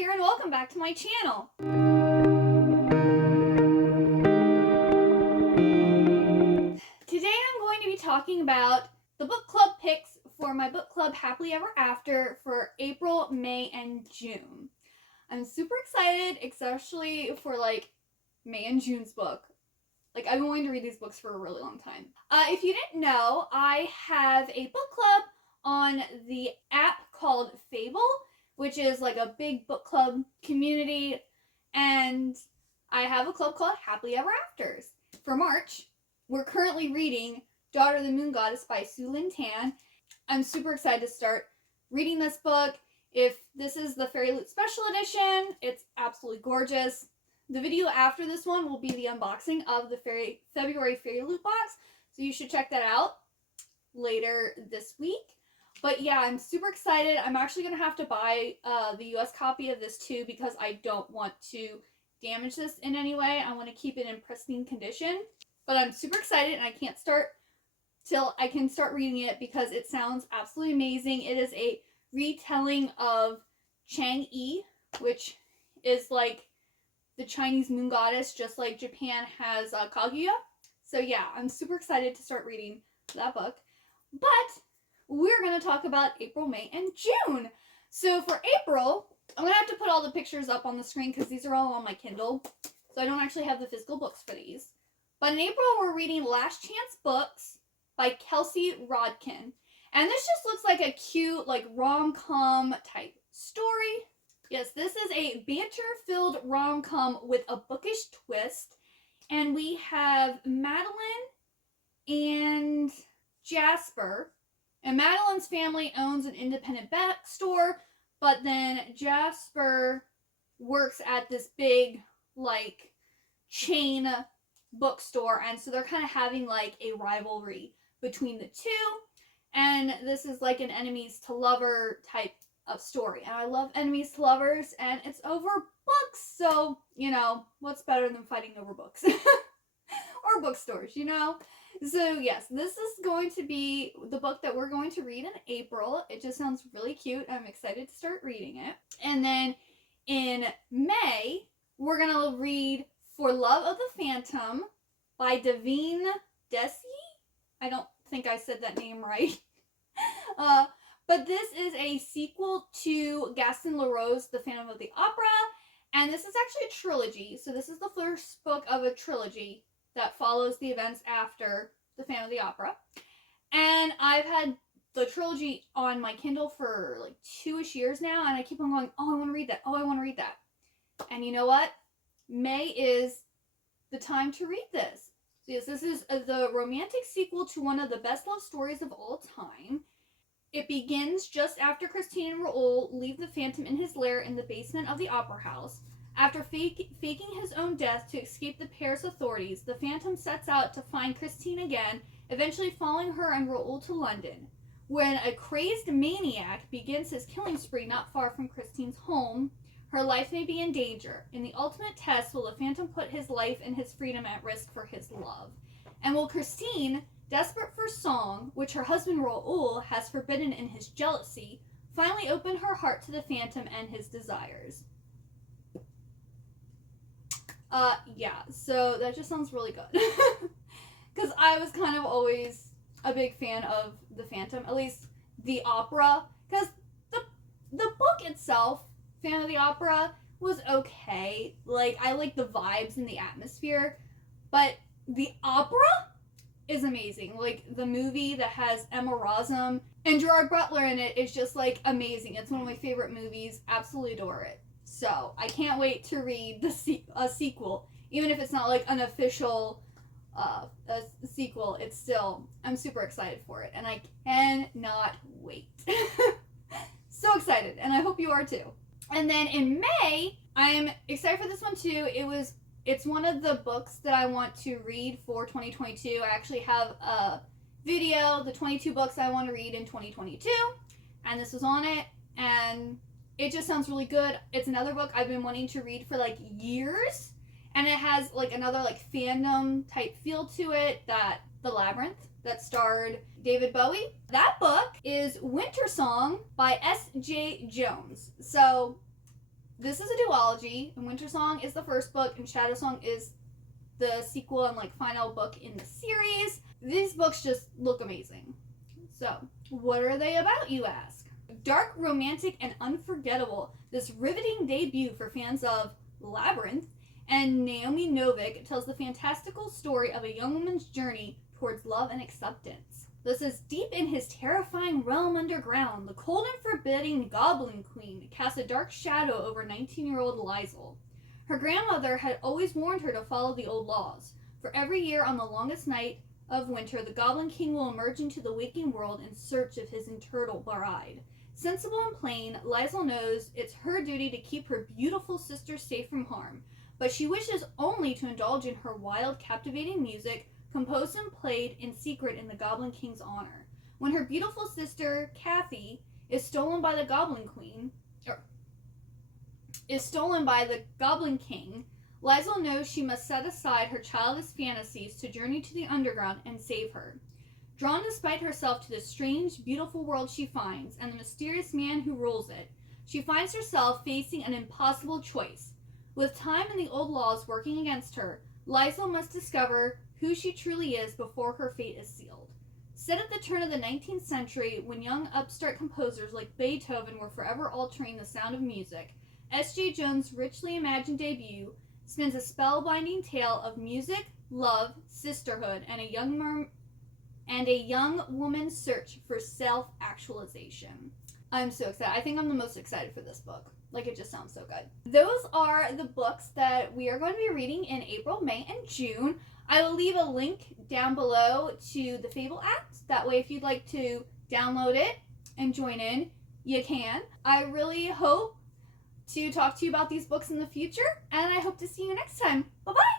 here and welcome back to my channel. Today I'm going to be talking about the book club picks for my book club Happily Ever After for April, May, and June. I'm super excited, especially for May and June's book. I've been wanting to read these books for a really long time. If you didn't know, I have a book club on the app called Fable, which is a big book club community, and I have a club called Happily Ever Afters. For March, we're currently reading Daughter of the Moon Goddess by Su Lin Tan. I'm super excited to start reading this book. If this is the Fairy Loot Special Edition, it's absolutely gorgeous. The video after this one will be the unboxing of the February Fairy Loot box, so you should check that out later this week. But yeah, I'm super excited. I'm actually going to have to buy the US copy of this too because I don't want to damage this in any way. I want to keep it in pristine condition. But I'm super excited and I can't start till I can start reading it because it sounds absolutely amazing. It is a retelling of Chang'e, which is the Chinese moon goddess, just like Japan has Kaguya. So yeah, I'm super excited to start reading that book. But we're going to talk about April, May, and June. So for April, I'm going to have to put all the pictures up on the screen because these are all on my Kindle. So I don't actually have the physical books for these. But in April, we're reading Last Chance Books by Kelsey Rodkin. And this just looks like a cute, rom-com type story. Yes, this is a banter-filled rom-com with a bookish twist. And we have Madeline and Jasper. And Madeline's family owns an independent bookstore, but then Jasper works at this big, chain bookstore, and so they're kind of having, a rivalry between the two, and this is, an enemies to lover type of story, and I love enemies to lovers, and it's over books, so, what's better than fighting over books? Or bookstores, So yes, this is going to be the book that we're going to read in April. It just sounds really cute. I'm excited to start reading it. And then in May, we're going to read For Love of the Phantom by Davine Desi. I don't think I said that name right. But this is a sequel to Gaston Leroux's The Phantom of the Opera. And this is actually a trilogy. So this is the first book of a trilogy that follows the events after The Phantom of the Opera. And I've had the trilogy on my Kindle for 2-ish years now, and I keep on going, oh, I want to read that. Oh, I want to read that. And you know what? May is the time to read this. So yes, this is the romantic sequel to one of the best love stories of all time. It begins just after Christine and Raoul leave the Phantom in his lair in the basement of the Opera House. After faking his own death to escape the pair's authorities, the Phantom sets out to find Christine again, eventually following her and Raoul to London. When a crazed maniac begins his killing spree not far from Christine's home, her life may be in danger. In the ultimate test, will the Phantom put his life and his freedom at risk for his love? And will Christine, desperate for song, which her husband Raoul has forbidden in his jealousy, finally open her heart to the Phantom and his desires? Yeah, so that just sounds really good. Because I was kind of always a big fan of The Phantom, at least the opera. Because the book itself, Phantom of the Opera, was okay. I like the vibes and the atmosphere. But the opera is amazing. The movie that has Emma Rossum and Gerard Butler in it is just, amazing. It's one of my favorite movies. Absolutely adore it. So, I can't wait to read a sequel. Even if it's not an official sequel, it's still, I'm super excited for it. And I cannot wait. So excited. And I hope you are too. And then in May, I'm excited for this one too. It's one of the books that I want to read for 2022. I actually have a video, the 22 books I want to read in 2022. And this was on it. And it just sounds really good. It's another book I've been wanting to read for years, and it has another fandom type feel to it, that The Labyrinth, that starred David Bowie. That book is Winter Song by S.J. Jones. So This is a duology, and Winter Song is the first book, and Shadow Song is the sequel and final book in the series. These books just look amazing. So, what are they about, you ask? Dark, romantic, and unforgettable, this riveting debut for fans of Labyrinth and Naomi Novik tells the fantastical story of a young woman's journey towards love and acceptance. This is deep in his terrifying realm underground. The cold and forbidding Goblin Queen casts a dark shadow over 19-year-old Liesel. Her grandmother had always warned her to follow the old laws. For every year on the longest night of winter, the Goblin King will emerge into the waking world in search of his eternal bride. Sensible and plain, Liesel knows it's her duty to keep her beautiful sister safe from harm, but she wishes only to indulge in her wild, captivating music, composed and played in secret in the Goblin King's honor. When her beautiful sister, Kathy, is stolen by the Goblin King, Liesel knows she must set aside her childish fantasies to journey to the underground and save her. Drawn despite herself to the strange, beautiful world she finds and the mysterious man who rules it, she finds herself facing an impossible choice. With time and the old laws working against her, Liesel must discover who she truly is before her fate is sealed. Set at the turn of the 19th century, when young upstart composers like Beethoven were forever altering the sound of music, S.J. Jones' richly imagined debut spins a spellbinding tale of music, love, sisterhood, and a young woman's search for self-actualization. I'm so excited. I think I'm the most excited for this book. It just sounds so good. Those are the books that we are going to be reading in April, May, and June. I will leave a link down below to the Fable app. That way, if you'd like to download it and join in, you can. I really hope to talk to you about these books in the future, and I hope to see you next time. Bye-bye!